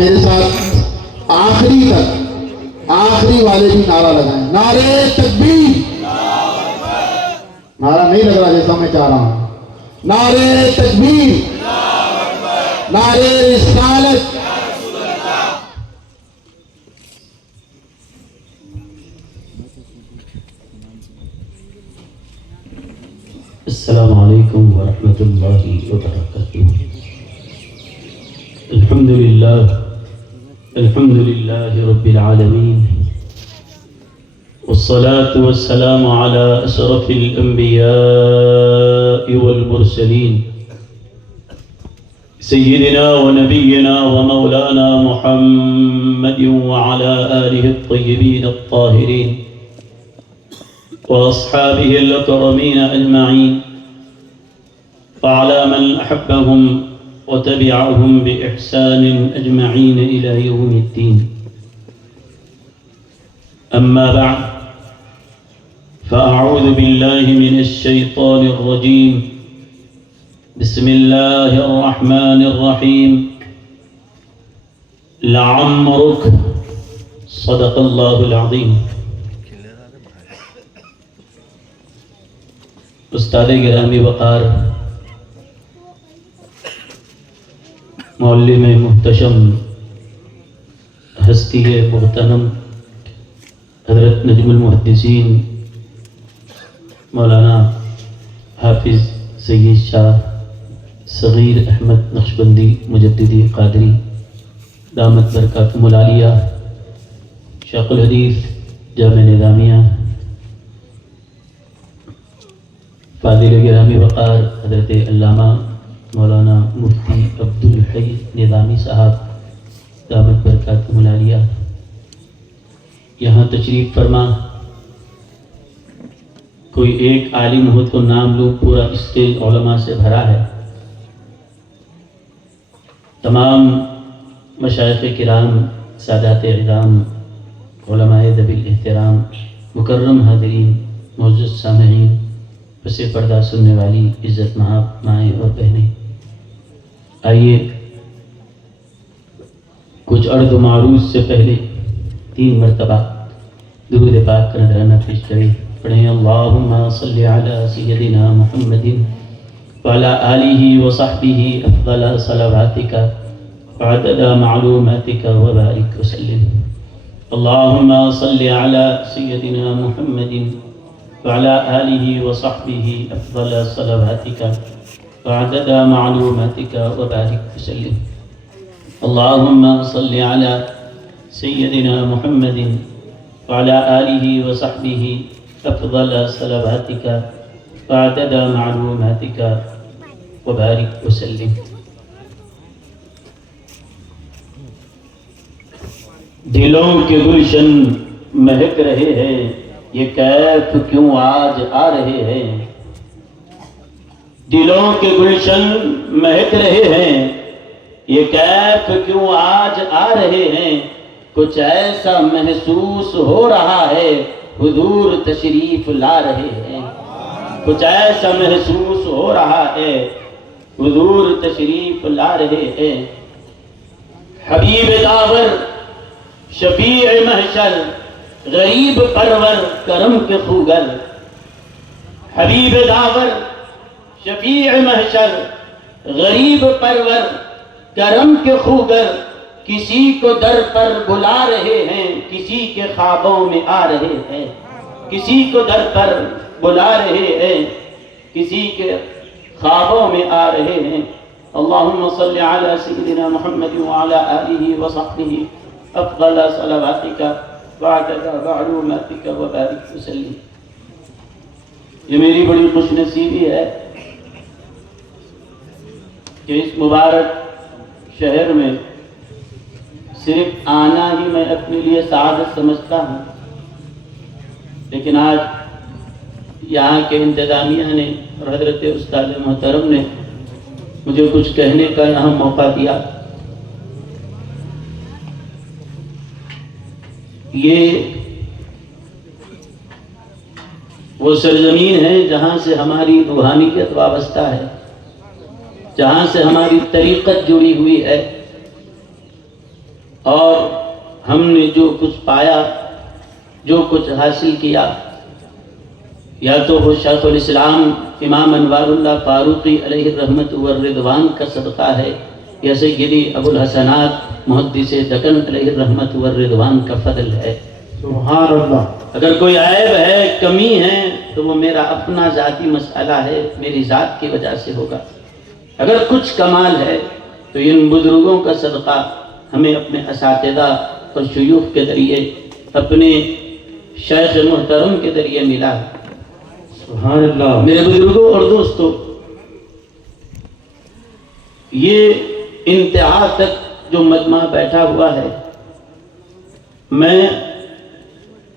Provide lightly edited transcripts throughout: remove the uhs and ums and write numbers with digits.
میرے ساتھ آخری تک آخری والے بھی نعرہ لگائیں. نعرے تکبیر. نعرہ نہیں لگ رہا جیسا میں چاہ رہا ہوں. نعرے تکبیر. نعرے رسالت. السلام علیکم ورحمۃ اللہ وبرکاتہ. الحمد للہ رب العالمین والصلاة والسلام على أشرف الأنبياء والمرسلين سيدنا ونبينا ومولانا محمد وعلى آله الطيبين الطاهرين وأصحابه الأكرمين أجمعين وعلى من أحبهم وتبعهم بإحسان أجمعين إلى يوم الدين. أما بعد فأعوذ بالله من الشيطان الرجيم. بسم الله الرحمن الرحيم. لعمرك صدق الله العظيم. استاد گرامی وقار، معلم محتشم، ہستی محترم حضرت نجم المحدثین مولانا حافظ سید شاہ صغیر احمد نقشبندی مجددی قادری دامت برکاتہم العالیہ، شیخ الحدیث جامع نظامیہ، فاضل گرامی وقار حضرت علامہ مولانا مفتی عبدالحی نظامی صاحب دامت برکاتہم العالیہ، یہاں تشریف فرما. کوئی ایک عالم ہو تو نام لو، پورا اسٹیج علماء سے بھرا ہے. تمام مشائخ کرام، سادات اعظام، علماء ذوی الاحترام، مکرم حاضرین، معزز سامعین، پس پردہ سننے والی عزت مآب مائیں اور بہنیں، آئیے کچھ عرض و معروض سے پہلے 3 مرتبہ درود پاک کا نذرانہ پیش کریں. پڑھیں اللہم صلی علی سیدنا محمد وعلی آلہ وصحبہ افضل صلواتک وعدد معلوماتک وبارک وسلم. اللہم صلی علی سیدنا محمد وعلى آله وصحبه أفضل صلواتك وعدد معلوماتك وبارك وسلم. اللهم صل على سيدنا محمد وعلى آله وصحبه أفضل صلواتك وعدد معلوماتك وبارك وسلم. دلوں کے گلشن مہک رہے ہیں، یہ کیف کیوں آج آ رہے ہیں. دلوں کے گلشن مہک رہے ہیں، یہ کیف کیوں آج آ رہے ہیں. کچھ ایسا محسوس ہو رہا ہے، حضور تشریف لا رہے ہیں. کچھ ایسا محسوس ہو رہا ہے، حضور تشریف لا رہے ہیں. حبیب داور، شفیع محشر، غریب پرور، کرم کے خوگر. حبیب داور، شفیع محشر، غریب پرور، کرم کے خوگر. کسی کو در پر بلا رہے ہیں، کسی کے خوابوں میں آ رہے ہیں. کسی کو در پر بلا رہے ہیں، کسی کے خوابوں میں آ رہے ہیں. اللہم صلی علی سیدنا محمد وعلی آلہ وصحبہ افضل صلواتک وعدد معلوماتک وبارک وسلم. یہ میری بڑی خوش نصیبی ہے کہ اس مبارک شہر میں صرف آنا ہی میں اپنے لیے سعادت سمجھتا ہوں، لیکن آج یہاں کے انتظامیہ نے اور حضرت استاد محترم نے مجھے کچھ کہنے کا یہاں موقع دیا. یہ وہ سرزمین ہے جہاں سے ہماری روحانیت وابستہ ہے، جہاں سے ہماری طریقت جڑی ہوئی ہے. اور ہم نے جو کچھ پایا، جو کچھ حاصل کیا، یا تو وہ شیخ الاسلام امام انوار اللہ فاروقی علیہ الرحمت والرضوان کا صدقہ ہے، یا سیدی ابو الحسنات محدث دکن علیہ الرحمت والرضوان کا فضل ہے۔ سبحان اللہ۔ اگر کوئی عیب ہے، کمی ہے، تو وہ میرا اپنا ذاتی مسئلہ ہے، میری ذات کی وجہ سے ہوگا۔ اگر کچھ کمال ہے تو ان بزرگوں کا صدقہ ہمیں اپنے اساتذہ اور شیوخ کے ذریعے، اپنے شیخ محترم کے ذریعے ملا ہے۔ سبحان اللہ۔ میرے بزرگوں اور دوستوں، یہ انتہا تک جو مجمع بیٹھا ہوا ہے، میں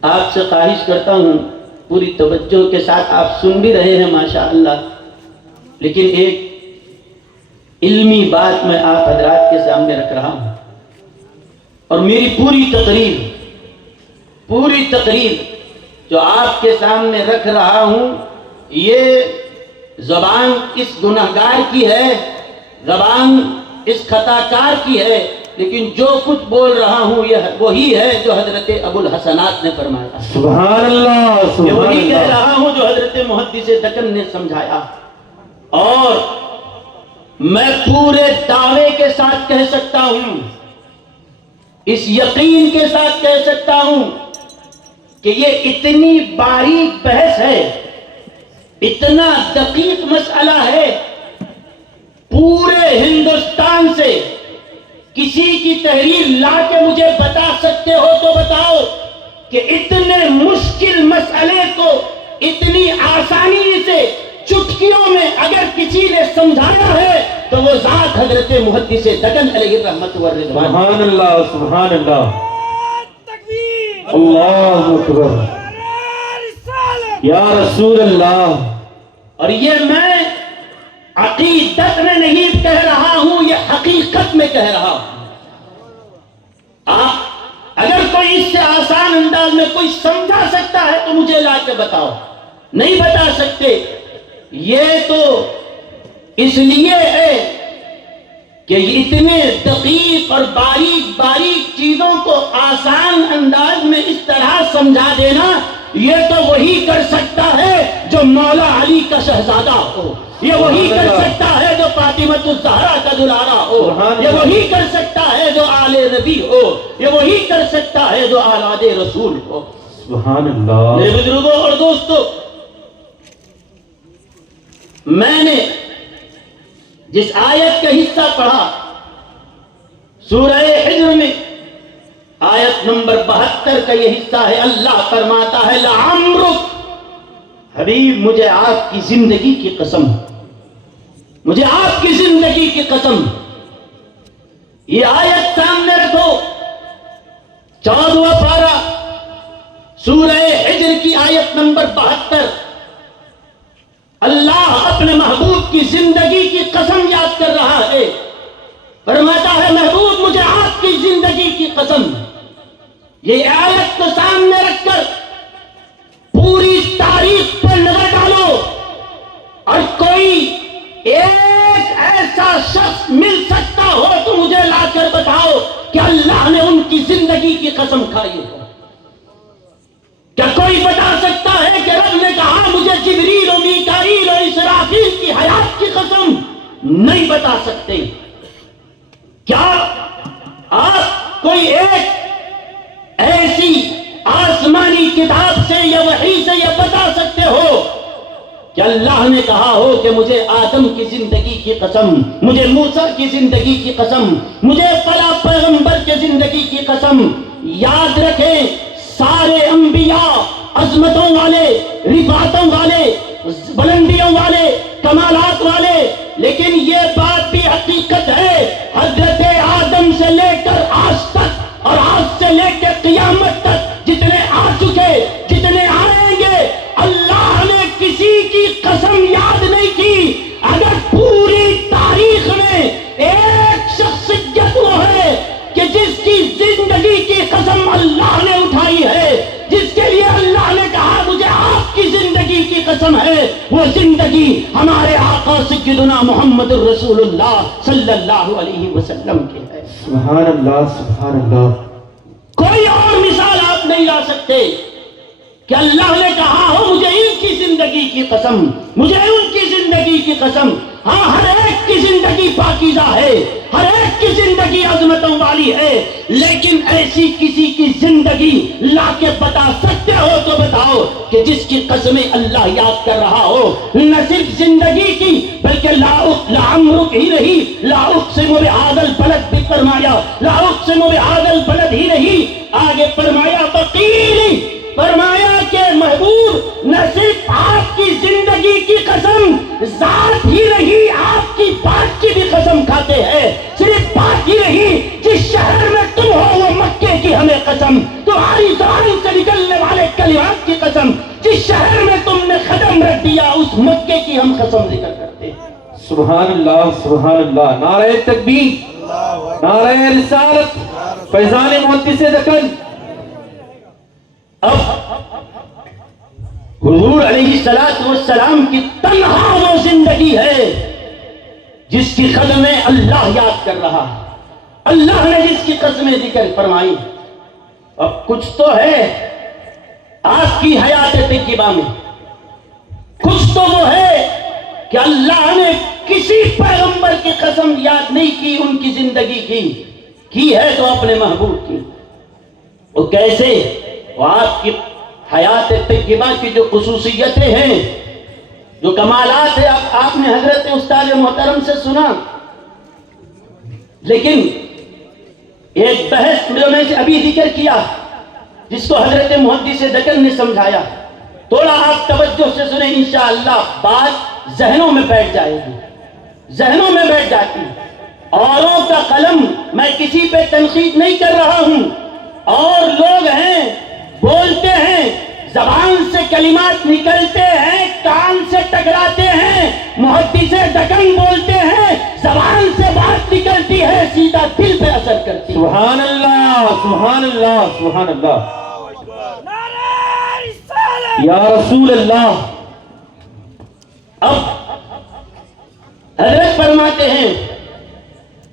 آپ سے خواہش کرتا ہوں پوری توجہ کے ساتھ، آپ سن بھی رہے ہیں ماشاءاللہ، لیکن ایک علمی بات میں آپ حضرات کے سامنے رکھ رہا ہوں، اور میری پوری تقریر جو آپ کے سامنے رکھ رہا ہوں، یہ زبان اس گنہگار کی ہے، زبان اس خطا کار کی ہے، لیکن جو کچھ بول رہا ہوں یہ وہی ہے جو حضرت ابو الحسنات نے فرمایا۔ سبحان اللہ، یہ سبحان وہی کہہ اللہ۔ رہا ہوں جو حضرت محدث دکن نے سمجھایا، اور میں پورے دعوے کے ساتھ کہہ سکتا ہوں، اس یقین کے ساتھ کہہ سکتا ہوں کہ یہ اتنی باریک بحث ہے، اتنا دقیق مسئلہ ہے، پورے ہندوستان سے کسی کی تحریر لا کے مجھے بتا سکتے ہو تو بتاؤ کہ اتنے مشکل مسئلے کو اتنی آسانی سے چٹکیوں میں اگر کسی نے سمجھایا ہے تو وہ ذات حضرت محدث دکن علیہ الرحمت والرضوان۔ سبحان اللہ، سبحان اللہ، اللہ اکبر، یا رسول اللہ۔ اور یہ میں عقیدت میں نہیں کہہ رہا ہوں، یہ حقیقت میں کہہ رہا ہوں۔ آپ اگر کوئی اس سے آسان انداز میں کوئی سمجھا سکتا ہے تو مجھے لا کے بتاؤ، نہیں بتا سکتے۔ یہ تو اس لیے ہے کہ اتنے دقیق اور باریک چیزوں کو آسان انداز میں اس طرح سمجھا دینا، یہ تو وہی کر سکتا ہے جو مولا علی کا شہزادہ ہو، یہ وہی کر سکتا ہے جو فاطمۃ الزہرا کا دلارا ہو، یہ وہی کر سکتا ہے جو آل نبی ہو، یہ وہی کر سکتا ہے جو اولاد رسول ہو۔ سبحان اللہ۔ میرے بزرگوں اور دوستوں، میں نے جس آیت کا حصہ پڑھا سورہ حجر میں، آیت نمبر 72 کا یہ حصہ ہے، اللہ فرماتا ہے لعمرک، حبیب مجھے آپ کی زندگی کی قسم، مجھے آپ کی زندگی کی قسم۔ یہ آیت سامنے رکھو، 14واں پارہ سورہ حجر کی آیت نمبر 72۔ اللہ اپنے محبوب کی زندگی کی قسم یاد کر رہا ہے، فرماتا ہے محبوب مجھے آپ کی زندگی کی قسم۔ یہ آیت کو سامنے رکھ کر پوری تاریخ پر نظر ڈالو، اور کوئی ایک ایسا شخص مل سکتا ہو تو مجھے لا کر بتاؤ کہ اللہ نے ان کی زندگی کی قسم کھائی ہو۔ کیا کوئی بتا سکتا ہے کہ رب نے کہا مجھے جبریل و میکائیل و اسرافیل کی حیات کی قسم؟ نہیں بتا سکتے۔ کیا آپ کوئی ایک ایسی آسمانی کتاب سے یا وحی سے یہ بتا سکتے ہو کہ اللہ نے کہا ہو کہ مجھے آدم کی زندگی کی قسم، مجھے موسیٰ کی زندگی کی قسم، مجھے فلاں پیغمبر کی زندگی کی قسم؟ یاد رکھیں، سارے انبیاء عظمتوں والے، رفعتوں والے، بلندیوں والے، کمالات والے، لیکن یہ بات بھی حقیقت ہے حضرت آدم سے لے کر آج تک اور آج سے لے کے قیامت تک جتنے آ چکے، جتنے آئیں گے، اللہ نے کسی کی قسم یاد نہیں کی۔ اگر پوری تاریخ میں ایک شخصیت وہ ہے کہ جس کی زندگی کی قسم اللہ نے اٹھائی ہے، جس کے لیے اللہ نے کہا مجھے آپ کی زندگی کی قسم ہے وہ زندگی ہمارے آقا سیدنا محمد الرسول اللہ صلی اللہ علیہ وسلم کی ہے۔ سبحان اللہ، سبحان اللہ۔ کوئی اور مثال آپ نہیں لا سکتے کہ اللہ نے کہا ہو مجھے ان کی زندگی کی قسم، مجھے ان کی زندگی کی قسم۔ ہاں، ہر ایک کی زندگی پاکیزہ ہے، ہر ایک کی زندگی عظمتوں والی ہے، لیکن ایسی کسی کی زندگی لا کے بتا سکتے ہو تو بتاؤ کہ جس کی قسمیں اللہ یاد کر رہا ہو، نہ صرف زندگی کی بلکہ لعمرک ہی نہیں، لا اقسم بہذا البلد بھی فرمایا، لا اقسم بہذا البلد ہی نہیں، آگے فرمایا وقیل، فرمایا کہ محبوب نہ صرف آپ کی زندگی کی قسم، ذات ہی نہیں آپ کی بات کی بھی قسم کھاتے ہیں۔ صرف بات ہی نہیں، جس شہر میں تم ہو وہ مکے کی ہمیں قسم، تمہاری زبان سے نکلنے والے کلمات کی قسم، جس شہر میں تم نے قدم رکھ دیا اس مکے کی ہم قسم ذکر کرتے ہیں۔ سبحان اللہ، سبحان اللہ۔ نعرہ تکبیر، نعرہ رسالت، فیضان محدث دکن۔ اب حضور علیہ السلام کی تنہا وہ زندگی ہے جس کی قدمیں اللہ یاد کر رہا ہے، اللہ نے جس کی قسمیں ذکر فرمائی۔ اب کچھ تو ہے آپ کی حیات طیبہ میں، کچھ تو وہ ہے کہ اللہ نے کسی پیغمبر کی قسم یاد نہیں کی ان کی زندگی کی ہے تو اپنے محبوب کی۔ وہ کیسے؟ وہ آپ کی حیات طیبہ کی جو خصوصیتیں ہیں، جو کمالات ہیں، آپ نے حضرت استاد محترم سے سنا، لیکن ایک بحث جو میں نے ابھی ذکر کیا جس کو حضرت محدث دکن نے سمجھایا، تھوڑا آپ توجہ سے سنیں، انشاءاللہ بات ذہنوں میں بیٹھ جائے گی، ذہنوں میں بیٹھ جاتی۔ اوروں کا قلم، میں کسی پہ تنقید نہیں کر رہا ہوں، اور لوگ ہیں بولتے ہیں، زبان سے کلمات نکلتے ہیں، کان سے ٹکراتے ہیں، محدث دکن بولتے ہیں، زبان سے بات نکلتی ہے، سیدھا دل پہ اثر کرتی ہے۔ سبحان اللہ، سبحان اللہ، سبحان اللہ، یا رسول اللہ۔ اب حضرت فرماتے ہیں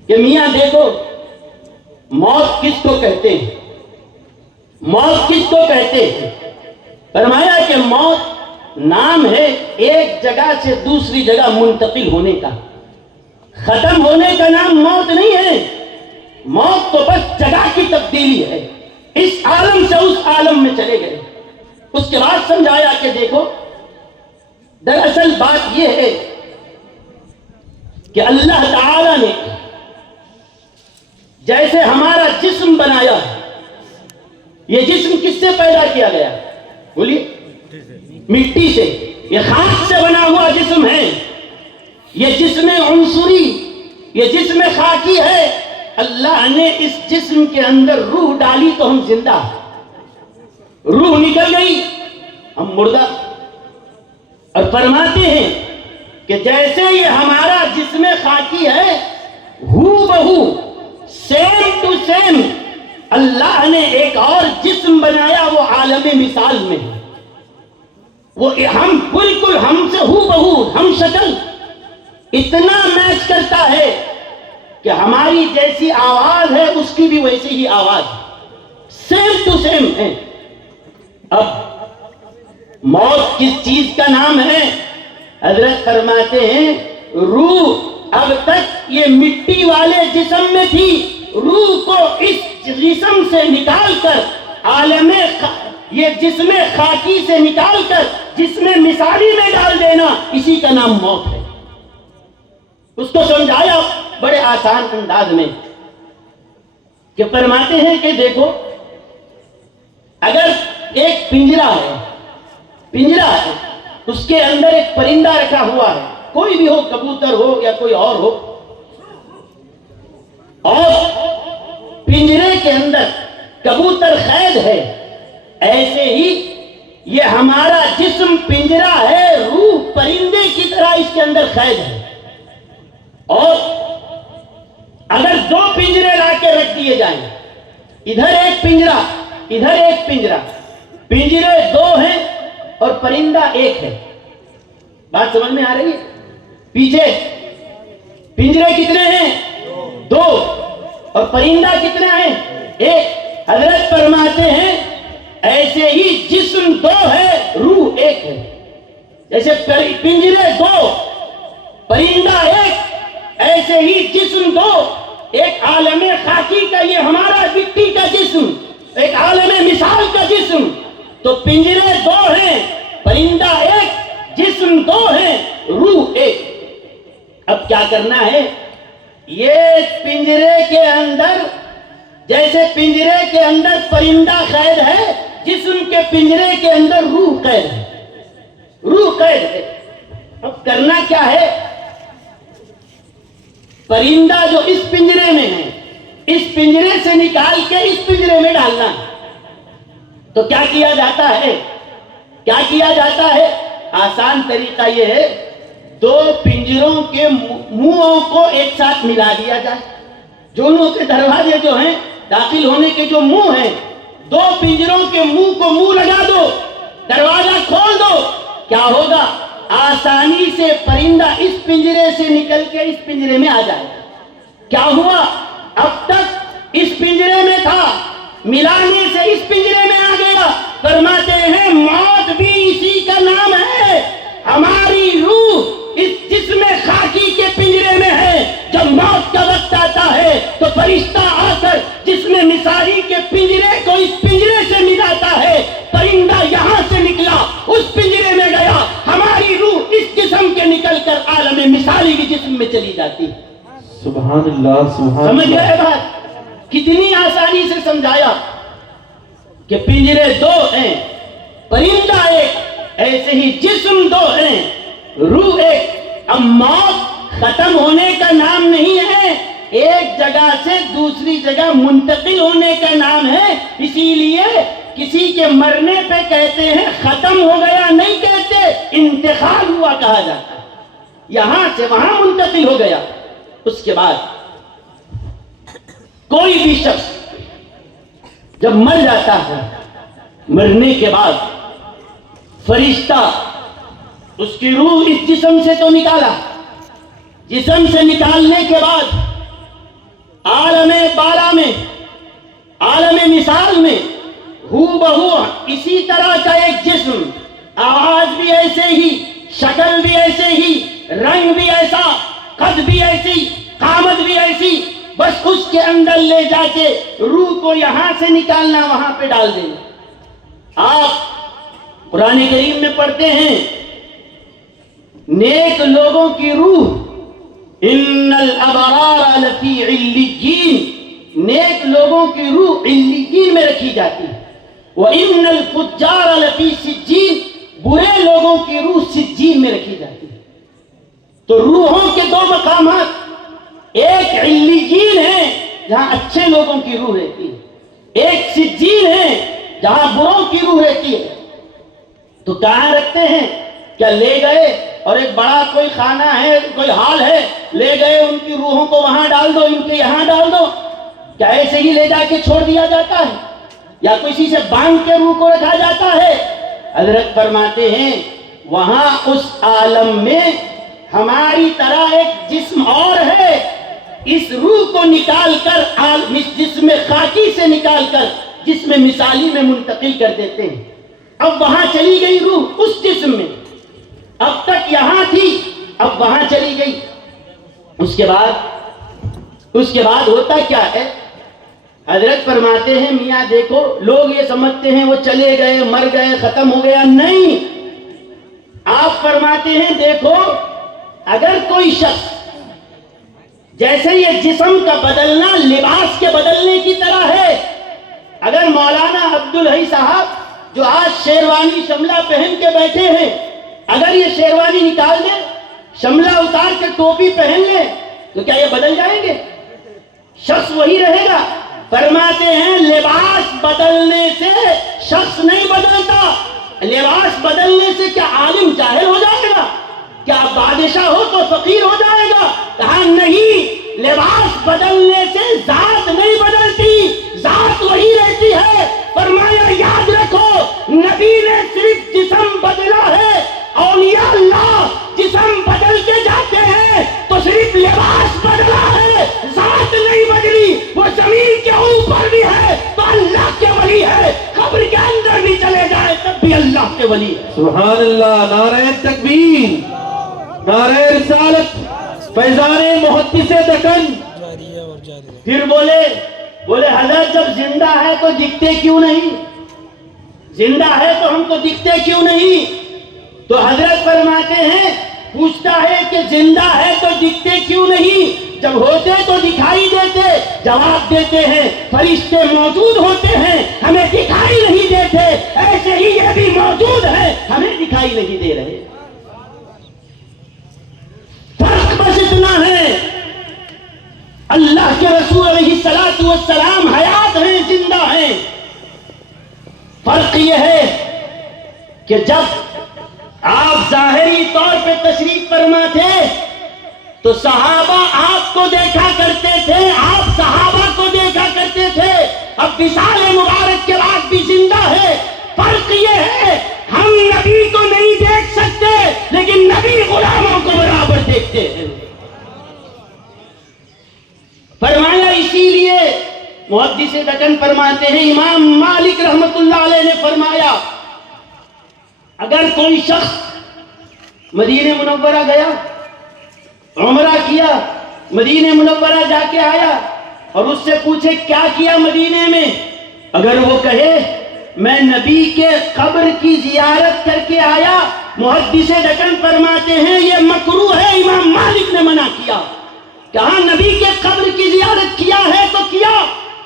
کہ میاں دیکھو موت کس کو کہتے ہیں، موت کس کو کہتے ہیں؟ فرمایا کہ موت نام ہے ایک جگہ سے دوسری جگہ منتقل ہونے کا، ختم ہونے کا نام موت نہیں ہے۔ موت تو بس جگہ کی تبدیلی ہے، اس عالم سے اس عالم میں چلے گئے۔ اس کے بعد سمجھایا کہ دیکھو دراصل بات یہ ہے کہ اللہ تعالی نے جیسے ہمارا جسم بنایا، یہ جسم کس سے پیدا کیا گیا؟ بولیے، مٹی سے، یہ خاک سے بنا ہوا جسم ہے، یہ جسم عنصری، یہ جسم خاکی ہے۔ اللہ نے اس جسم کے اندر روح ڈالی تو ہم زندہ، روح نکل گئی ہم مردہ۔ اور فرماتے ہیں کہ جیسے یہ ہمارا جسم خاکی ہے، ہو بہو سیم ٹو سیم اللہ نے ایک اور جسم بنایا، وہ عالم مثال میں، وہ ہم بالکل ہم سے ہو بہو ہم شکل، اتنا میچ کرتا ہے کہ ہماری جیسی آواز ہے اس کی بھی ویسی ہی آواز، سیم ٹو سیم ہے۔ اب موت کس چیز کا نام ہے؟ حضرت فرماتے ہیں روح اب تک یہ مٹی والے جسم میں تھی، روح کو اس جسم سے نکال کر عالم یہ جسم خاکی سے نکال کر جسم مثالی میں ڈال دینا، اسی کا نام موت ہے۔ اس کو سمجھایا بڑے آسان انداز میں کہ فرماتے ہیں کہ دیکھو اگر ایک پنجرا ہے، پنجرا ہے، اس کے اندر ایک پرندہ رکھا ہوا ہے، کوئی بھی ہو، کبوتر ہو یا کوئی اور ہو، اور پنجرے کے اندر کبوتر قید ہے، ایسے ہی یہ ہمارا جسم پنجرا ہے، روح پرندے کی طرح اس کے اندر قید ہے۔ اور اگر دو پنجرے لا کے رکھ دیے جائیں، ادھر ایک پنجرا ادھر ایک پنجرا، پنجرے دو ہیں اور پرندہ ایک ہے، بات سمجھ میں آ رہی ہے؟ پیچھے پنجرے کتنے ہیں؟ 2. اور پرندہ کتنا ہے؟ 1. حضرت فرماتے ہیں ایسے ہی جسم 2 ہے، روح 1 ہے. جیسے پنجرے 2، پرندہ 1، ایسے ہی جسم 2. ایک عالم خاکی کا یہ ہمارا مٹی کا جسم، ایک عالم مثال کا جسم. تو پنجرے 2 ہیں، پرندہ 1، جسم 2 ہیں، روح 1. اب کیا کرنا ہے؟ یہ پنجرے کے اندر، جیسے پنجرے کے اندر پرندہ قید ہے، جسم کے پنجرے کے اندر روح قید ہے، روح قید ہے. اب کرنا کیا ہے؟ پرندہ جو اس پنجرے میں ہے، اس پنجرے سے نکال کے اس پنجرے میں ڈالنا ہے. تو کیا کیا جاتا ہے؟ کیا کیا جاتا ہے؟ آسان طریقہ یہ ہے، 2 پنجروں کے منہوں کو ایک ساتھ ملا دیا جائے. دونوں کے دروازے جو ہیں، داخل ہونے کے جو منہ ہیں، 2 پنجروں کے منہ کو منہ لگا دو، دروازہ کھول دو. کیا ہوگا؟ آسانی سے پرندہ اس پنجرے سے نکل کے اس پنجرے میں آ جائے گا. کیا ہوا؟ اب تک اس پنجرے میں تھا، ملانے سے اس پنجرے میں آ گیا. فرماتے ہیں موت بھی اسی کا نام ہے. ہماری روح اس جسم خاکی کے پنجرے میں ہے. جب موت کا وقت آتا ہے تو فرشتہ آ کر جسم مثالی کے پنجرے کو اس پنجرے سے ملاتا ہے. پرندہ یہاں سے نکلا، اس پنجرے میں گیا، ہماری روح اس جسم کے نکل کر عالم مثالی کے جسم میں چلی جاتی. سبحان اللہ، سبحان سمجھ اللہ. گئے بات؟ کتنی آسانی سے سمجھایا کہ پنجرے 2 ہیں، پرندہ 1، ایسے ہی جسم 2 ہیں، روح 1. اب موت ختم ہونے کا نام نہیں ہے، ایک جگہ سے دوسری جگہ منتقل ہونے کا نام ہے. اسی لیے کسی کے مرنے پہ کہتے ہیں ختم ہو گیا نہیں کہتے، انتقال ہوا کہا جاتا ہے. یہاں سے وہاں منتقل ہو گیا. اس کے بعد کوئی بھی شخص جب مر جاتا ہے، مرنے کے بعد فرشتہ اس کی روح اس جسم سے تو نکالا، جسم سے نکالنے کے بعد عالم بالا میں، عالم مثال میں ہو بہو اسی طرح کا ایک جسم، آواز بھی ایسے ہی، شکل بھی ایسے ہی، رنگ بھی ایسا، قد بھی ایسی، قامت بھی ایسی، بس اس کے اندر لے جا کے روح کو یہاں سے نکالنا، وہاں پہ ڈال دینا. آپ قرآن کریم میں پڑھتے ہیں نیک لوگوں کی روح ان الابرار لفی علیین، نیک لوگوں کی روح علیین میں رکھی جاتی ہے. وان الفجار لفی سجین، برے لوگوں کی روح سجین میں رکھی جاتی ہے. تو روحوں کے 2 مقامات، ایک علیین ہے جہاں اچھے لوگوں کی روح رہتی ہے، ایک سجین ہے جہاں بروں کی روح رہتی ہے. تو کہاں رکھتے ہیں؟ کیا لے گئے اور ایک بڑا کوئی خانہ ہے، کوئی ہال ہے، لے گئے ان کی روحوں کو وہاں ڈال دو، ان کے یہاں ڈال دو؟ کیا ایسے ہی لے جا کے چھوڑ دیا جاتا ہے، یا کسی سے باندھ کے روح کو رکھا جاتا ہے؟ حضرت فرماتے ہیں وہاں اس عالم میں ہماری طرح ایک جسم اور ہے، اس روح کو نکال کر جسم خاکی سے نکال کر جسم مثالی میں منتقل کر دیتے ہیں. اب وہاں چلی گئی روح اس جسم میں، اب تک یہاں تھی، اب وہاں چلی گئی. اس کے بعد ہوتا کیا ہے؟ حضرت فرماتے ہیں میاں دیکھو، لوگ یہ سمجھتے ہیں وہ چلے گئے، مر گئے، ختم ہو گیا. نہیں، آپ فرماتے ہیں دیکھو، اگر کوئی شخص، جیسے یہ جسم کا بدلنا لباس کے بدلنے کی طرح ہے، اگر مولانا عبدالحی صاحب جو آج شیروانی شملہ پہن کے بیٹھے ہیں، اگر یہ شیروانی نکال دیں، شملہ اتار کے ٹوپی پہن لیں، تو کیا یہ بدل جائیں گے؟ شخص وہی رہے گا. فرماتے ہیں لباس بدلنے سے شخص نہیں بدلتا. لباس بدلنے سے کیا عالم جاہل ہو جائے گا؟ کیا بادشاہ ہو تو فقیر ہو جائے گا؟ کہا نہیں، لباس بدلنے سے ذات نہیں بدلتی، ذات وہی رہتی ہے. فرمایا یاد رکھو، نبی نے صرف جسم بدلا ہے، اولیاء اللہ ولی ہے، قبر کے اندر بھی چلے جائے تب بھی اللہ کے ولی ہے۔ سبحان اللہ، نعرہ تکبیر، نعرہ رسالت، فیضان محدث دکن۔ پھر بولے حضرت جب زندہ ہے تو دکھتے کیوں نہیں؟ زندہ ہے تو ہم کو دکھتے کیوں نہیں؟ تو حضرت فرماتے ہیں، پوچھتا ہے کہ زندہ ہے تو دکھتے کیوں نہیں؟ جب ہوتے تو دکھائی دیتے۔ جواب دیتے ہیں، فرشتے موجود ہوتے ہیں، ہمیں دکھائی نہیں دیتے، ایسے ہی یہ بھی موجود ہے، ہمیں دکھائی نہیں دے رہے۔ فرق بس اتنا ہے، اللہ کے رسول علیہ الصلوۃ والسلام حیات ہیں، زندہ ہیں۔ فرق یہ ہے کہ جب آپ ظاہری طور پہ تشریف فرما تھے تو صحابہ آپ کو دیکھا کرتے تھے، آپ صحابہ کو دیکھا کرتے تھے۔ اب وصال مبارک کے بعد بھی زندہ ہے۔ فرق یہ ہے، ہم نبی کو نہیں دیکھ سکتے لیکن نبی غلاموں کو برابر دیکھتے ہیں۔ فرمایا، اسی لیے محدث دکن فرماتے ہیں، امام مالک رحمت اللہ علیہ نے فرمایا، اگر کوئی شخص مدینہ منورہ گیا، عمرہ کیا، مدینہ منورہ جا کے آیا اور اس سے پوچھے کیا کیا مدینے میں، اگر وہ کہے میں نبی کے قبر کی زیارت کر کے آیا، محدث دکن فرماتے ہیں یہ مکروہ ہے، امام مالک نے منع کیا۔ کہا نبی کے قبر کی زیارت کیا ہے تو کیا؟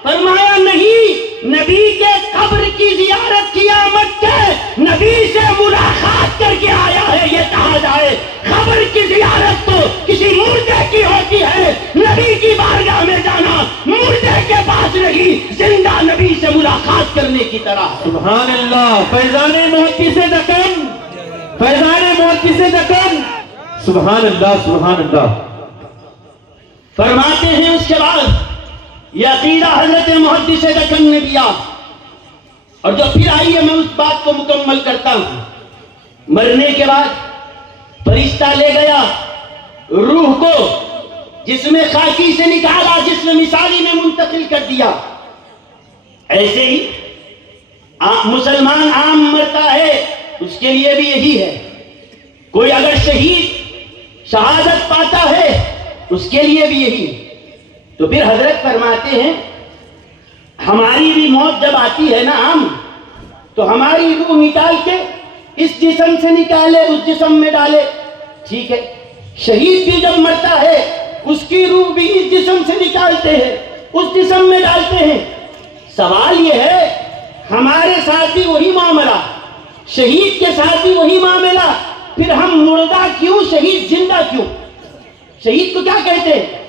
فرمایا نہیں، نبی کے قبر کی زیارت قیامت کے نبی سے ملاقات کر کے آیا ہے یہ کہا جائے۔ قبر کی زیارت تو کسی مردے کی ہوتی ہے، نبی کی بارگاہ میں جانا مردے کے پاس نہیں، زندہ نبی سے ملاقات کرنے کی طرح۔ سبحان اللہ، فیضان محدث دکن، فیضان محدث دکن، سبحان اللہ، سبحان اللہ۔ فرماتے ہیں اس کے بعد یہ عقیدہ حضرت محدث دکن نے دیا، اور جو پھر آئیے میں اس بات کو مکمل کرتا ہوں۔ مرنے کے بعد فرشتہ لے گیا روح کو، جسم خاکی سے نکالا، جسم مثالی میں منتقل کر دیا۔ ایسے ہی مسلمان عام مرتا ہے اس کے لیے بھی یہی ہے۔ کوئی اگر شہید شہادت پاتا ہے اس کے لیے بھی یہی ہے۔ تو پھر حضرت فرماتے ہیں ہماری بھی موت جب آتی ہے نا عام، تو ہماری روح نکال کے اس جسم سے نکالے اس جسم میں ڈالے، ٹھیک ہے۔ شہید بھی جب مرتا ہے اس کی روح بھی اس جسم سے نکالتے ہیں اس جسم میں ڈالتے ہیں۔ سوال یہ ہے ہمارے ساتھ بھی وہی معاملہ، شہید کے ساتھ بھی وہی معاملہ، پھر ہم مردہ کیوں، شہید زندہ کیوں؟ شہید کو کیا کہتے ہیں؟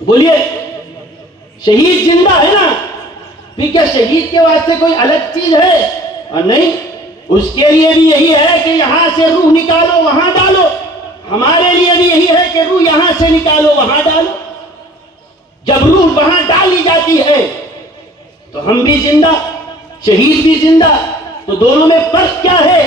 بولیے، شہید زندہ ہے نا، پھر کیا شہید کے واسطے کوئی الگ چیز ہے؟ اور نہیں، اس کے لیے بھی یہی ہے کہ یہاں سے روح نکالو وہاں ڈالو، ہمارے لیے بھی یہی ہے کہ روح یہاں سے نکالو وہاں ڈالو۔ جب روح وہاں ڈالی جاتی ہے تو ہم بھی زندہ، شہید بھی زندہ، تو دونوں میں فرق کیا ہے؟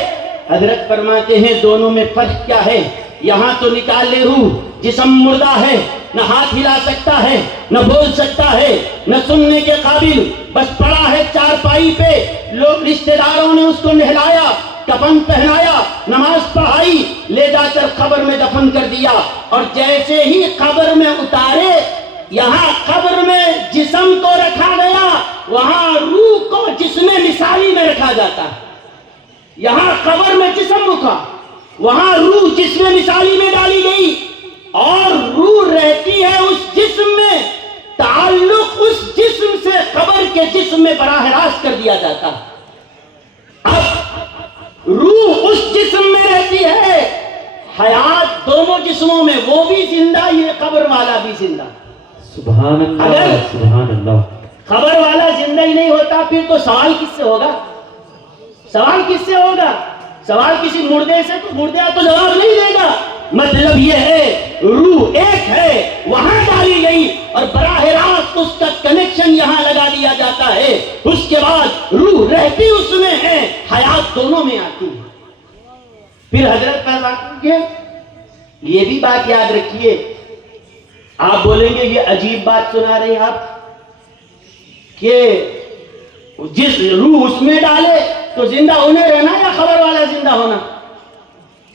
حضرت فرماتے ہیں دونوں میں فرق کیا ہے؟ یہاں تو نکال لے روح، جسم مردہ ہے، نہ ہاتھ ہلا سکتا ہے، نہ بول سکتا ہے، نہ سننے کے قابل، بس پڑا ہے چارپائی پہ، لوگ رشتہ داروں نے اس کو نہلایا، کفن پہنایا، نماز پڑھائی، لے جا کر قبر میں دفن کر دیا، اور جیسے ہی قبر میں اتارے، یہاں قبر میں جسم کو رکھا گیا، وہاں روح کو جسم مثالی میں رکھا جاتا ہے۔ یہاں قبر میں جسم رکھا، وہاں روح جسم مثالی میں ڈالی گئی، اور روح رہتی ہے اس جسم میں، تعلق اس جسم سے قبر کے جسم میں براہ راست کر دیا جاتا ہے۔ اب روح اس جسم میں رہتی ہے، حیات دونوں جسموں میں، وہ بھی زندہ، یہ قبر والا بھی زندہ۔ سبحان اللہ، اگر سبحان اللہ۔ قبر والا زندہ ہی نہیں ہوتا پھر تو سوال کس سے ہوگا؟ سوال کس سے ہوگا؟ سوال کسی مردے سے، تو مردہ تو جواب نہیں دے گا۔ مطلب یہ ہے روح ایک ہے، وہاں ڈالی گئی، اور براہ راست اس کا کنیکشن یہاں لگا دیا جاتا ہے، اس کے بعد روح رہتی اس میں ہے، حیات دونوں میں آتی ہے۔ پھر حضرت فرماتے ہیں یہ بھی بات یاد رکھیے، آپ بولیں گے یہ عجیب بات سنا رہے ہیں آپ، کہ جس روح اس میں ڈالے تو زندہ انہیں رہنا یا خبر والا زندہ ہونا؟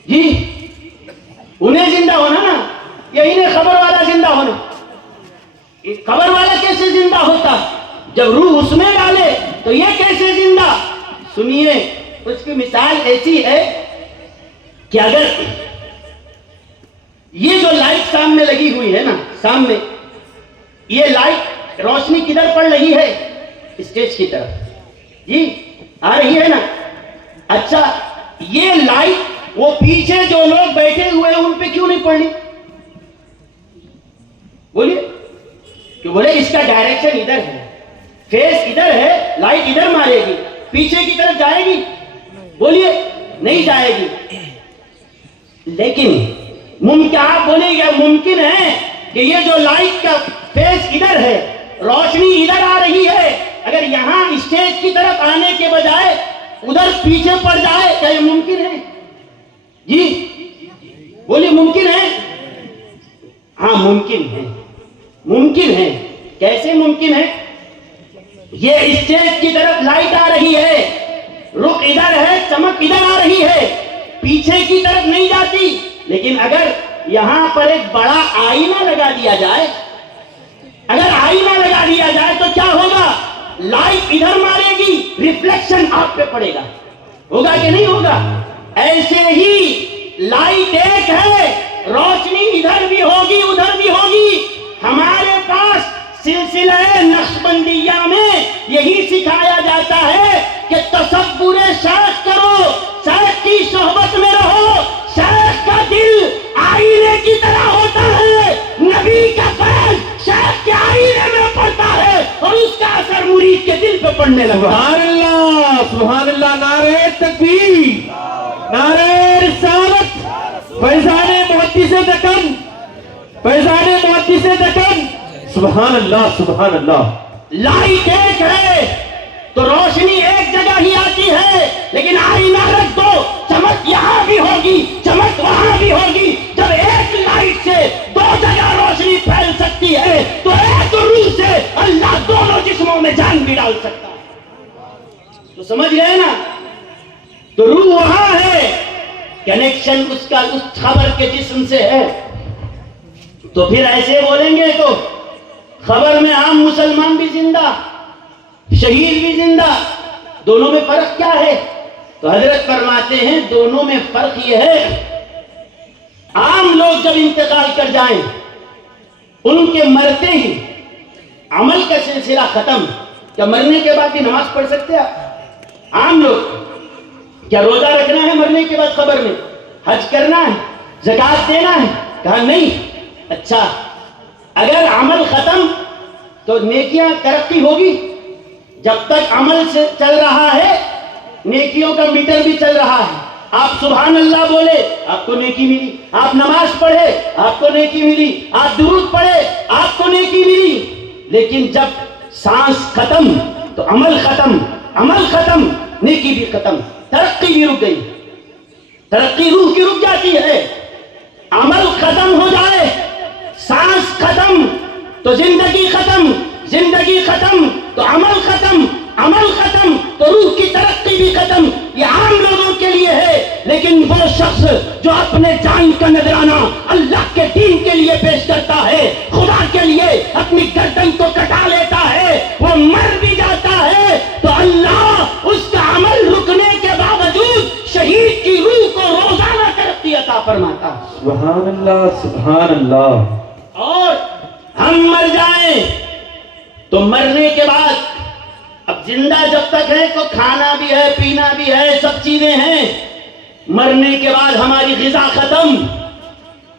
جی انہیں زندہ ہونا نا یا انہیں خبر والا زندہ ہونا؟ خبر والا کیسے زندہ ہوتا جب روح اس میں ڈالے؟ تو یہ کیسے زندہ؟ سنیے، اس کی مثال ایسی ہے کہ اگر یہ جو لائٹ سامنے لگی ہوئی ہے نا، سامنے یہ لائٹ روشنی کدھر پڑ رہی ہے؟ اسٹیج کی طرف، جی آ رہی ہے نا؟ اچھا یہ لائٹ وہ پیچھے جو لوگ بیٹھے ہوئے ہیں ان پہ کیوں نہیں پڑنی؟ بولیے، کہ بولے اس کا ڈائریکشن ادھر ہے، فیس ادھر ہے، لائٹ ادھر مارے گی، پیچھے کی طرف جائے گی؟ بولیے نہیں جائے گی۔ لیکن ممکن آپ بولے گا ممکن ہے کہ یہ جو لائٹ کا فیس ادھر ہے، روشنی ادھر آ رہی ہے، اگر یہاں اسٹیج کی طرف آنے کے بجائے ادھر پیچھے پڑ جائے، کیا یہ ممکن ہے؟ جی بولیے ممکن ہے؟ ہاں ممکن ہے، ممکن ہے۔ کیسے ممکن ہے؟ یہ اسٹیج کی طرف لائٹ آ رہی ہے، رخ ادھر ہے، چمک ادھر آ رہی ہے، پیچھے کی طرف نہیں جاتی۔ لیکن اگر یہاں پر ایک بڑا آئینہ لگا دیا جائے، اگر آئینہ لگا دیا جائے تو کیا ہوگا؟ لائٹ ادھر مارے گی، ریفلیکشن آپ پہ پڑے گا، ہوگا کہ نہیں ہوگا؟ ایسے ہی لائٹ ایک ہے، روشنی ادھر بھی ہوگی ادھر بھی ہوگی۔ ہمارے پاس سلسلہ نقشبندیہ میں یہی سکھایا جاتا ہے کہ تصور شیخ کرو، شیخ کی صحبت میں رہو۔ شیخ کا دل آئینے کی طرح ہوتا ہے، نبی کا فیض شیخ کے آئینے میں پڑتا ہے اور اس کا اثر مرید کے دل پہ پڑنے لگا۔ سبحان اللہ، سبحان اللہ، نعرہ تکبیر، نعرہ رسالت، فیضان محدث دکن، فیضان محدث دکن، سبحان اللہ، سبحان اللہ۔ لائٹ ایک ہے تو روشنی ایک جگہ ہی آتی ہے، لیکن آئینہ رکھ دو، چمک یہاں بھی ہوگی، چمک وہاں بھی ہوگی۔ جب ایک لائٹ سے دو جگہ روشنی پھیل سکتی ہے تو ایک روح سے اللہ دونوں جسموں میں جان بھی ڈال سکتا ہے۔ تو سمجھ گئے نا؟ تو روح وہاں ہے، کنیکشن اس کا اس خبر کے جسم سے ہے۔ تو پھر ایسے بولیں گے تو خبر میں عام مسلمان بھی زندہ، شہید بھی زندہ، دونوں میں فرق کیا ہے؟ تو حضرت فرماتے ہیں دونوں میں فرق یہ ہے، عام لوگ جب انتقال کر جائیں ان کے مرتے ہی عمل کا سلسلہ ختم۔ کیا مرنے کے بعد بھی نماز پڑھ سکتے آپ؟ عام لوگ کیا روزہ رکھنا ہے مرنے کے بعد قبر میں؟ حج کرنا ہے؟ زکوٰۃ دینا ہے؟ کہا نہیں۔ اچھا اگر عمل ختم تو نیکیاں ترقی ہوگی؟ جب تک عمل سے چل رہا ہے نیکیوں کا میٹر بھی چل رہا ہے۔ آپ سبحان اللہ بولے آپ کو نیکی ملی، آپ نماز پڑھے آپ کو نیکی ملی، آپ درود پڑھے آپ کو نیکی ملی۔ لیکن جب سانس ختم تو عمل ختم، عمل ختم نیکی بھی ختم، ترقی بھی رک گئی۔ ترقی روح کی رک جاتی ہے۔ عمل ختم ہو جائے، سانس ختم تو زندگی ختم، زندگی ختم تو عمل ختم، عمل ختم تو روح کی ترقی بھی ختم۔ یہ عام لوگوں کے لیے ہے، لیکن وہ شخص جو اپنے جان کا نذرانہ اللہ کے دین کے لیے پیش کرتا ہے، خدا کے لیے اپنی گردن کو کٹا لیتا ہے، وہ مر بھی جاتا ہے تو اللہ اس کا عمل رکنے کے باوجود شہید کی روح کو روزانہ ترقی عطا فرماتا ہے۔ سبحان اللہ، سبحان اللہ۔ اور ہم مر جائیں تو مرنے کے بعد اب زندہ جب تک ہے تو کھانا بھی ہے، پینا بھی ہے، سب چیزیں ہیں۔ مرنے کے بعد ہماری غذا ختم،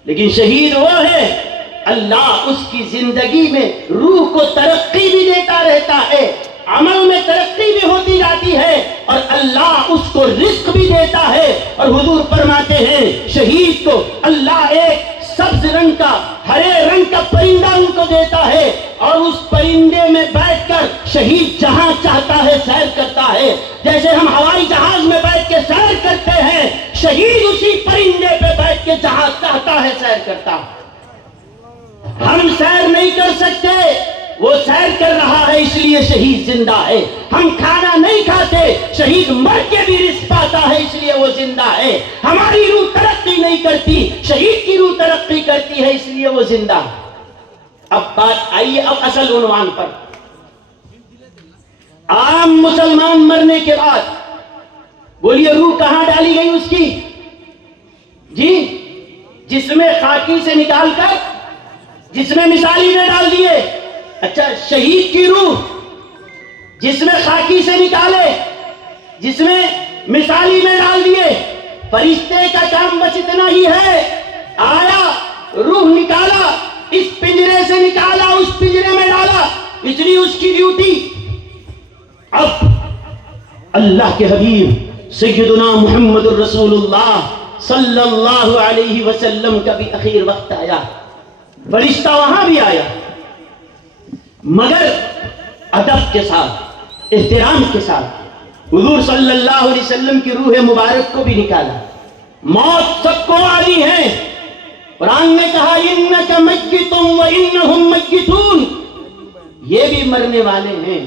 لیکن شہید وہ ہے اللہ اس کی زندگی میں روح کو ترقی بھی دیتا رہتا ہے، عمل میں ترقی بھی ہوتی جاتی ہے اور اللہ اس کو رزق بھی دیتا ہے۔ اور حضور فرماتے ہیں شہید کو اللہ ایک سبز رنگ کا، ہرے رنگ کا پرندہ ان کو دیتا ہے اور اس پرندے میں بیٹھ کر شہید جہاں چاہتا ہے سیر کرتا ہے۔ جیسے ہم ہوائی جہاز میں بیٹھ کے سیر کرتے ہیں، شہید اسی پرندے پہ بیٹھ کے جہاں چاہتا ہے سیر کرتا ہے۔ ہم سیر نہیں کر سکتے، وہ سیر کر رہا ہے اس لیے شہید زندہ ہے. ہم کھانا نہیں کھاتے، شہید مر کے بھی رزق پاتا ہے اس لیے وہ زندہ ہے. ہماری روح ترقی نہیں کرتی، شہید کی روح ترقی کرتی ہے اس لیے وہ زندہ ہے. اب بات آئیے اب اصل عنوان پر. عام مسلمان مرنے کے بعد بولیے روح کہاں ڈالی گئی اس کی؟ جی جس میں خاکی سے نکال کر جس میں مثالی میں ڈال دیے. اچھا شہید کی روح جس میں خاکی سے نکالے، جس میں مثالی میں ڈال دیے. فرشتے کا کام بس اتنا ہی ہے، آیا روح نکالا، اس پنجرے سے نکالا اس پنجرے میں ڈالا، اتنی اس کی ڈیوٹی. اب اللہ کے حبیب سیدنا محمد الرسول اللہ صلی اللہ علیہ وسلم کا بھی اخیر وقت آیا. فرشتہ وہاں بھی آیا مگر ادب کے ساتھ، احترام کے ساتھ حضور صلی اللہ علیہ وسلم کی روح مبارک کو بھی نکالا. موت سب کو آنی ہے. قرآن نے کہا انک میت وانہم میتون، یہ بھی مرنے والے ہیں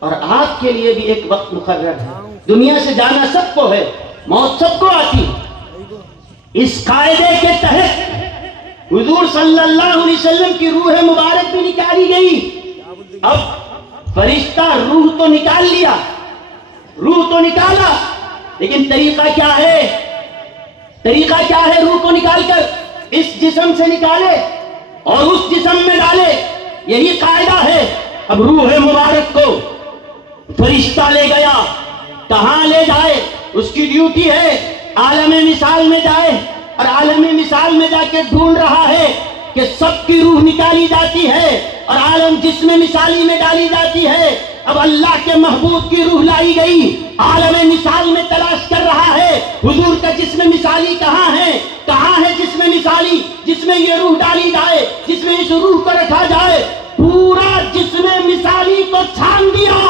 اور آپ کے لیے بھی ایک وقت مقرر ہے. دنیا سے جانا سب کو ہے، موت سب کو آتی. اس قاعدے کے تحت حضور صلی اللہ علیہ وسلم کی روح مبارک بھی نکالی گئی. اب فرشتہ روح تو نکال لیا، روح تو نکالا، لیکن طریقہ کیا ہے؟ طریقہ کیا ہے؟ روح کو نکال کر اس جسم سے نکالے اور اس جسم میں ڈالے، یہی قاعدہ ہے. اب روح مبارک کو فرشتہ لے گیا، کہاں لے جائے؟ اس کی ڈیوٹی ہے عالم مثال میں جائے، اور عالم مثال میں جا کے ڈھونڈ رہا ہے کہ سب کی روح نکالی جاتی ہے اور عالم جسم مثالی میں ڈالی جاتی ہے. اب اللہ کے محبوب کی روح لائی گئی، عالم مثال میں تلاش کر رہا ہے حضور کا جسم مثالی کہاں ہے، کہاں ہے جسم مثالی جس میں یہ روح ڈالی جائے، جس میں اس روح کو رکھا جائے. پورا جسم مثالی کو چھان دیا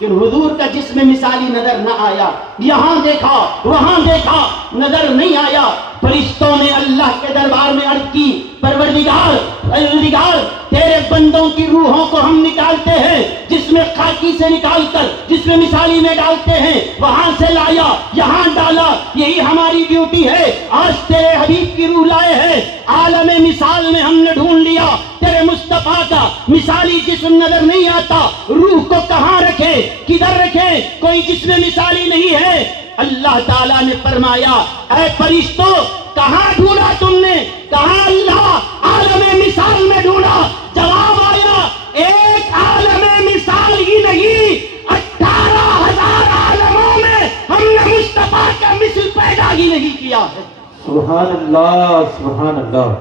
لیکن حضور کا جسم مثالی نظر نہ آیا. یہاں دیکھا وہاں دیکھا نظر نہیں آیا. فرشتوں نے اللہ کے دربار میں عرض کی پروردگار تیرے بندوں کی روحوں کو ہم نکالتے ہیں، جس میں خاکی سے نکال کر جس میں مثالی میں ڈالتے ہیں، وہاں سے لایا یہاں ڈالا، یہی ہماری ڈیوٹی ہے. آج تیرے حبیب کی روح لائے ہیں، عالم مثال میں ہم نے ڈھونڈ لیا تیرے مصطفیٰ کا مثالی جسم نظر نہیں آتا. روح کو کہاں رکھے، کدھر رکھے؟ کوئی جسم مثالی نہیں ہے. اللہ تعالیٰ نے فرمایا اے فرشتوں کہاں ڈھونڈا تم نے؟ کہاں؟ اللہ عالم مثال میں ڈھونڈا. جواب آیا ایک عالم مثال ہی نہیں، 18,000 عالموں میں ہم نے مصطفیٰ کا مثل پیدا ہی نہیں کیا ہے. سبحان اللہ سبحان اللہ.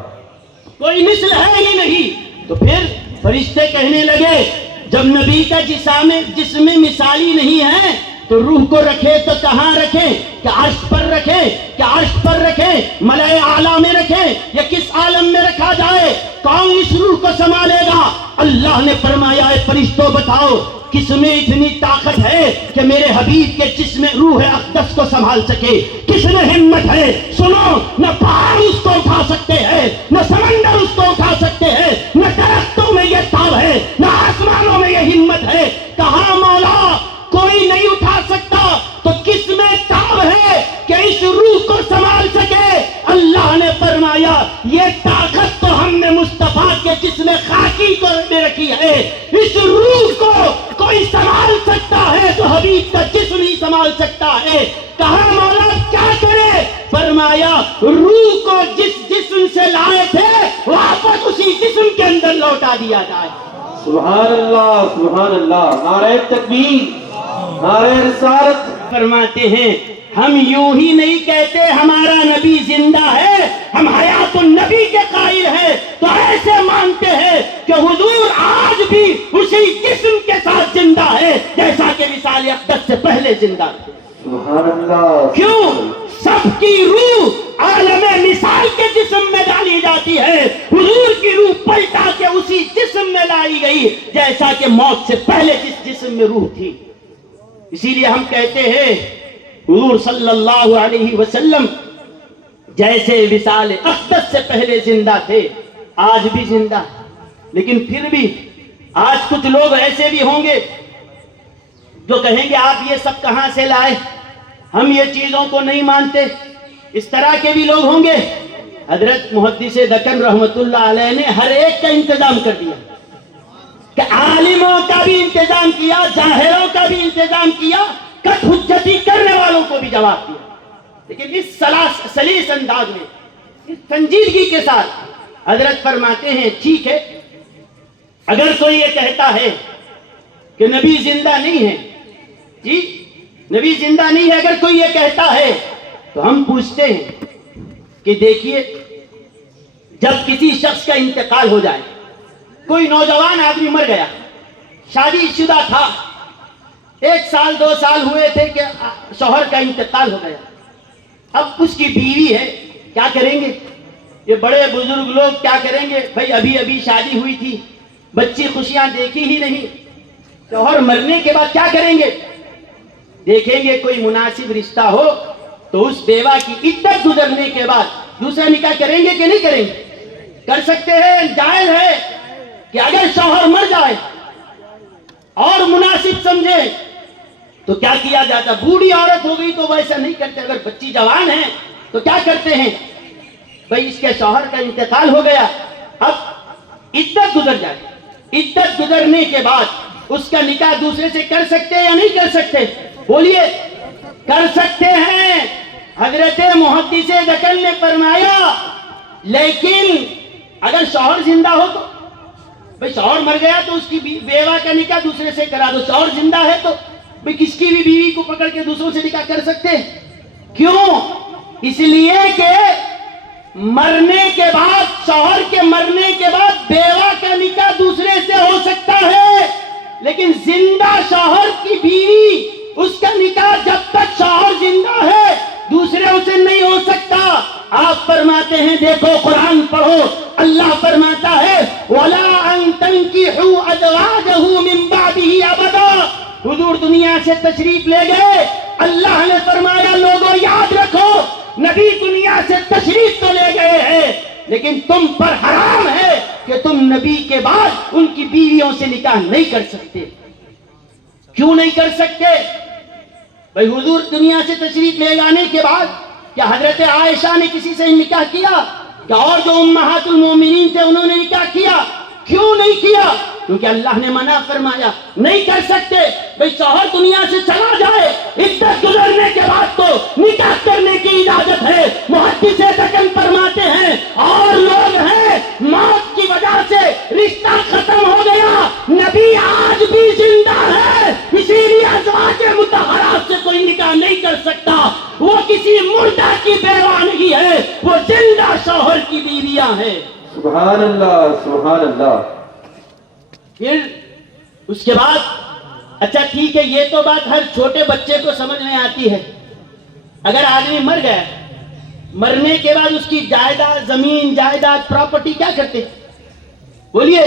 کوئی مثل ہے ہی نہیں. تو پھر فرشتے کہنے لگے جب نبی کا جسم مثالی نہیں ہے تو روح کو رکھے تو کہاں رکھے؟ کیا عرش پر رکھے؟ کیا عرش پر رکھے؟ ملائے اعلیٰ میں رکھے یا کس عالم میں رکھا جائے؟ کون اس روح کو سنبھالے گا؟ اللہ نے فرمایا اے فرشتوں بتاؤ کس میں اتنی طاقت ہے کہ میرے حبیب کے جسم روح اقدس کو سنبھال سکے؟ کس میں ہمت ہے؟ سنو، نہ پہاڑ اس کو اٹھا سکتے ہیں، نہ سمندر اس کو اٹھا سکتے ہیں، نہ درختوں میں یہ تاب ہے، نہ آسمانوں میں یہ ہمت ہے. کہاں مولا کوئی نہیں اٹھا سکتا تو کس میں تاب ہے کہ اس روح کو سنبھال سکے؟ اللہ نے فرمایا یہ طاقت تو ہم نے مصطفیٰ کے جسم خاکی کو میں رکھی ہے. اس روح کو کوئی سنبھال سکتا ہے تو حبیب کا جسم ہی سنبھال سکتا ہے. کہاں مولا کیا کرے؟ فرمایا روح کو جس جسم سے لائے تھے واپس اسی جسم کے اندر لوٹا دیا جائے. سبحان اللہ سبحان اللہ. نعرہ تکبیر، نعرہ رسالت. فرماتے ہیں ہم یوں ہی نہیں کہتے ہمارا نبی زندہ ہے، ہم حیات النبی کے قائل ہیں تو ایسے مانتے ہیں کہ حضور آج بھی اسی جسم کے ساتھ زندہ ہے جیسا کہ وصال اقدس سے پہلے زندہ تھے. سبحان اللہ. کیوں؟ سب کی روح عالم مثال کے جسم میں ڈالی جاتی ہے، حضور کی روح پلٹا کے اسی جسم میں لائی گئی جیسا کہ موت سے پہلے جس جسم میں روح تھی. اسی لیے ہم کہتے ہیں حضور صلی اللہ علیہ وسلم جیسے وصال اقدس سے پہلے زندہ تھے آج بھی زندہ، لیکن پھر بھی آج کچھ لوگ ایسے بھی ہوں گے جو کہیں گے آپ یہ سب کہاں سے لائے، ہم یہ چیزوں کو نہیں مانتے. اس طرح کے بھی لوگ ہوں گے. حضرت محدث دکن رحمت اللہ علیہ نے ہر ایک کا انتظام کر دیا کہ عالموں کا بھی انتظام کیا، جاہلوں کا بھی انتظام کیا، کٹ حجتی کرنے والوں کو بھی جواب دیا. لیکن اس سلیس انداز میں، اس سنجیدگی کے ساتھ حضرت فرماتے ہیں ٹھیک ہے، اگر کوئی یہ کہتا ہے کہ نبی زندہ نہیں ہے، جی نبی زندہ نہیں ہے، اگر کوئی یہ کہتا ہے تو ہم پوچھتے ہیں کہ دیکھیے جب کسی شخص کا انتقال ہو جائے، کوئی نوجوان آدمی مر گیا، شادی شدہ تھا، 1 سال 2 سال ہوئے تھے کہ شوہر کا انتقال ہو گیا، اب اس کی بیوی ہے، کیا کریں گے؟ یہ بڑے بزرگ لوگ کیا کریں گے؟ بھائی ابھی شادی ہوئی تھی، بچی خوشیاں دیکھی ہی نہیں، شوہر مرنے کے بعد کیا کریں گے؟ دیکھیں گے کوئی مناسب رشتہ ہو تو اس بیوہ کی عدت گزرنے کے بعد دوسرا نکاح کریں گے کہ نہیں کریں گے؟ کر سکتے ہیں. جائز ہے کہ اگر شوہر مر جائے اور مناسب سمجھے تو کیا کیا جاتا؟ بوڑھی عورت ہو گئی تو ویسا نہیں کرتے، اگر بچی جوان ہے تو کیا کرتے ہیں؟ بھئی اس کے شوہر کا انتقال ہو گیا، اب عدت گزر جائے، عدت گزرنے کے بعد اس کا نکاح دوسرے سے کر سکتے ہیں یا نہیں کر سکتے؟ بولیے. کر سکتے ہیں. حضرت محدث دکن نے فرمایا لیکن اگر شوہر زندہ ہو تو، بھئی شوہر مر گیا تو اس کی بیوہ کا نکاح دوسرے سے کرا دو، شوہر زندہ ہے تو بھئی کس کی بھی بیوی کو پکڑ کے دوسروں سے نکاح کر سکتے ہیں. کیوں؟ اس لیے کہ مرنے کے بعد، شوہر کے مرنے کے بعد بیوہ کا نکاح دوسرے سے ہو سکتا ہے، لیکن زندہ شوہر کی بیوی، اس کا نکاح جب تک شوہر زندہ ہے دوسرے سے نہیں ہو سکتا. آپ فرماتے ہیں دیکھو قرآن پڑھو، اللہ فرماتا ہے وَلَا أَن تَنْكِحُوا أَزْوَاجَهُ مِن بَعْدِهِ أَبَدًا. حضور دنیا سے تشریف لے گئے، اللہ نے فرمایا لوگوں یاد رکھو نبی دنیا سے تشریف تو لے گئے ہیں لیکن تم پر حرام ہے کہ تم نبی کے بعد ان کی بیویوں سے نکاح نہیں کر سکتے. کیوں نہیں کر سکتے؟ بھئی حضور دنیا سے تشریف لے جانے کے بعد کیا حضرت عائشہ نے کسی سے نکاح کیا؟ کیا اور جو امہات المومنین تھے انہوں نے نکاح کیا؟ کیوں نہیں کیا؟ کیونکہ اللہ نے منع فرمایا نہیں کر سکتے. بھئی شوہر دنیا سے چلا جائے، عدت گزرنے کے بعد تو نکاح کرنے کی اجازت ہے. محدث دکن فرماتے ہیں اور لوگ ہیں موت کی وجہ سے رشتہ ختم ہو گیا، نبی آج بھی زندہ ہے، اسی لیے ازواج مطہرات سے کوئی نکاح نہیں کر سکتا. وہ کسی مردہ کی بیوہ نہیں ہے، وہ زندہ شوہر کی بیویاں ہیں. سبحان اللہ، سبحان اللہ. پھر اس کے بعد اچھا ٹھیک ہے، یہ تو بات ہر چھوٹے بچے کو سمجھ میں آتی ہے. اگر آدمی مر گیا، مرنے کے بعد اس کی جائیداد، زمین جائیداد، پراپرٹی کیا کرتے؟ بولیے.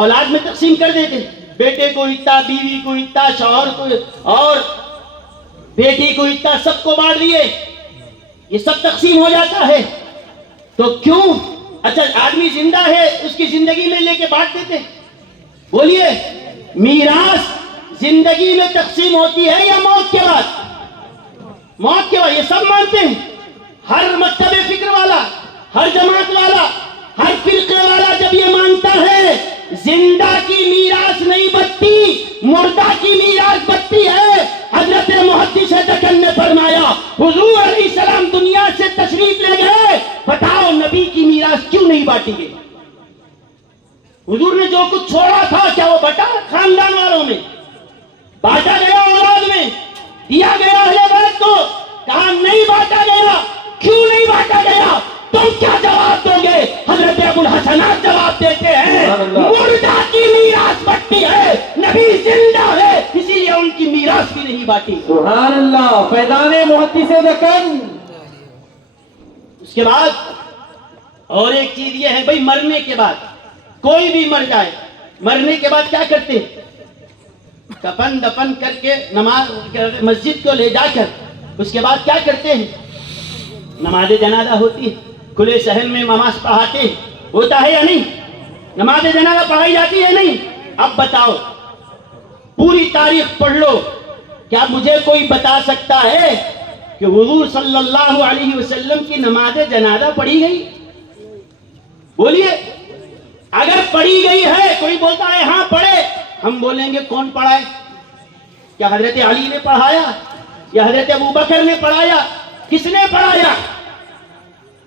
اولاد میں تقسیم کر دیتے، بیٹے کو اتنا، بیوی کو اتنا، شوہر کو اور بیٹی کو اتنا، سب کو بانٹ دیے، یہ سب تقسیم ہو جاتا ہے. تو کیوں؟ اچھا آدمی زندہ ہے اس کی زندگی میں لے کے بانٹ دیتے. بولیے. میراث زندگی میں تقسیم ہوتی ہے یا موت کے بعد؟ موت کے بعد. یہ سب مانتے ہیں، ہر مکتب فکر والا، ہر جماعت والا، ہر فرقے والا جب یہ مانتا ہے زندہ کی میراث نہیں بچتی، مردہ کی میراث بچتی ہے. حضرت محدث دکن نے فرمایا حضور علیہ السلام دنیا سے تشریف لے گئے، بتاؤ نبی کی میراث کیوں نہیں بانٹی گئی؟ حضور نے جو کچھ چھوڑا تھا کیا وہ بٹا خاندان والوں میں؟ بانٹا گیا اولاد میں؟ دیا گیا اہل بیت کو؟ کہا نہیں بانٹا گیا. کیوں نہیں بانٹا گیا؟ تم کیا جواب دو گے؟ حضرت ابو الحسنات جواب دیتے ہیں مردہ کی میراث بٹتی ہے، نبی زندہ ہے اسی لیے ان کی میراث بھی نہیں بانٹی. سبحان اللہ. فیضان محدث دکن. اس کے بعد اور ایک چیز یہ ہے بھئی مرنے کے بعد کوئی بھی مر جائے، مرنے کے بعد کیا کرتے ہیں؟ کفن دفن کر کے نماز مسجد کو لے جا کر اس کے بعد کیا کرتے ہیں؟ نماز جنازہ ہوتی ہے، کھلے صحن میں نماز پڑھاتے ہیں، ہوتا ہے یا نہیں؟ نماز جنازہ پڑھائی جاتی ہے نہیں؟ اب بتاؤ، پوری تاریخ پڑھ لو، کیا مجھے کوئی بتا سکتا ہے کہ حضور صلی اللہ علیہ وسلم کی نماز جنازہ پڑھی گئی؟ بولیے، اگر پڑھی گئی ہے، کوئی بولتا ہے ہاں پڑھے، ہم بولیں گے کون پڑھائے؟ کیا حضرت علی نے پڑھایا یا حضرت ابوبکر نے پڑھایا؟ کس نے پڑھایا؟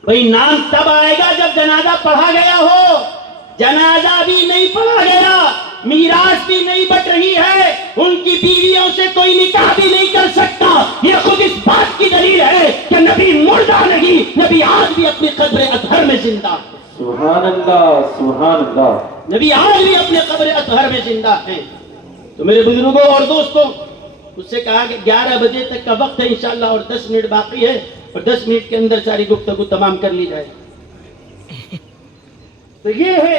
بھئی نام تب آئے گا جب جنازہ پڑھا گیا ہو۔ جنازہ بھی نہیں پڑھا گیا، میراث بھی نہیں بٹ رہی ہے، ان کی بیویوں سے کوئی نکاح بھی نہیں کر سکتا، یہ خود اس بات کی دلیل ہے کہ نبی مردہ نہیں، نبی آج بھی اپنی قبر اطہر میں زندہ ہے۔ سبحان اللہ، سبحان اللہ۔ نبی آج بھی اپنے قبر اطہر میں زندہ ہیں۔ تو میرے بزرگوں اور دوستوں، اس سے کہا کہ 11 بجے تک کا وقت ہے انشاءاللہ، اور 10 منٹ باقی ہے، اور 10 منٹ کے اندر ساری گفتگو تمام کر لی جائے۔ تو یہ ہے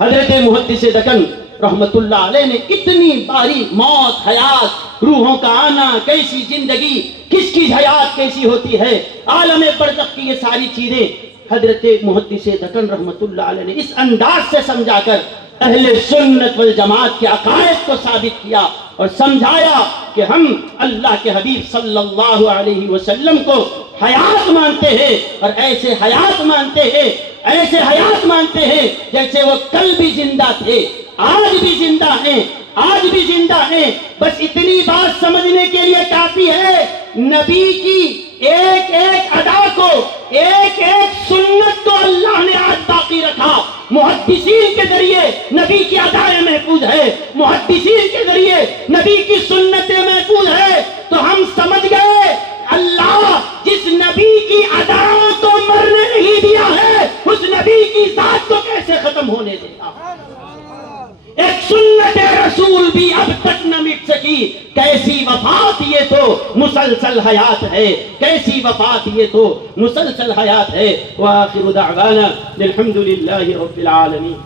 حضرت محدث دکن رحمت اللہ علیہ نے اتنی باری موت، حیات، روحوں کا آنا، کیسی زندگی، کس کی حیات کیسی ہوتی ہے، عالم برزخ کی یہ ساری چیزیں حضرت محدث دکن رحمت اللہ علیہ نے اس انداز سے سمجھا کر اہل سنت والجماعت کے عقائد کو ثابت کیا اور سمجھایا کہ ہم اللہ کے حبیب صلی اللہ علیہ وسلم کو حیات مانتے ہیں، اور ایسے حیات مانتے ہیں، ایسے حیات مانتے ہیں جیسے وہ کل بھی زندہ تھے، آج بھی زندہ ہیں، آج بھی زندہ ہیں۔ بس اتنی بات سمجھنے کے لیے کافی ہے، نبی کی ایک ایک ادا کو، ایک ایک سنت کو اللہ نے آج باقی رکھا۔ محدثین کے ذریعے نبی کی ادائیں محفوظ ہے، محدثین کے ذریعے نبی کی سنتیں محفوظ ہے۔ تو ہم سمجھ گئے اللہ جس نبی کی ادائیں کو مرنے نہیں دیا ہے، اس نبی کی ذات کو کیسے ختم ہونے دے گا؟ ایک سنت رسول بھی اب تک نہ مٹ سکی، کیسی وفات یہ تو مسلسل حیات ہے، کیسی وفات یہ تو مسلسل حیات ہے۔ وآخر دعوانا الحمد للہ رب العالمین۔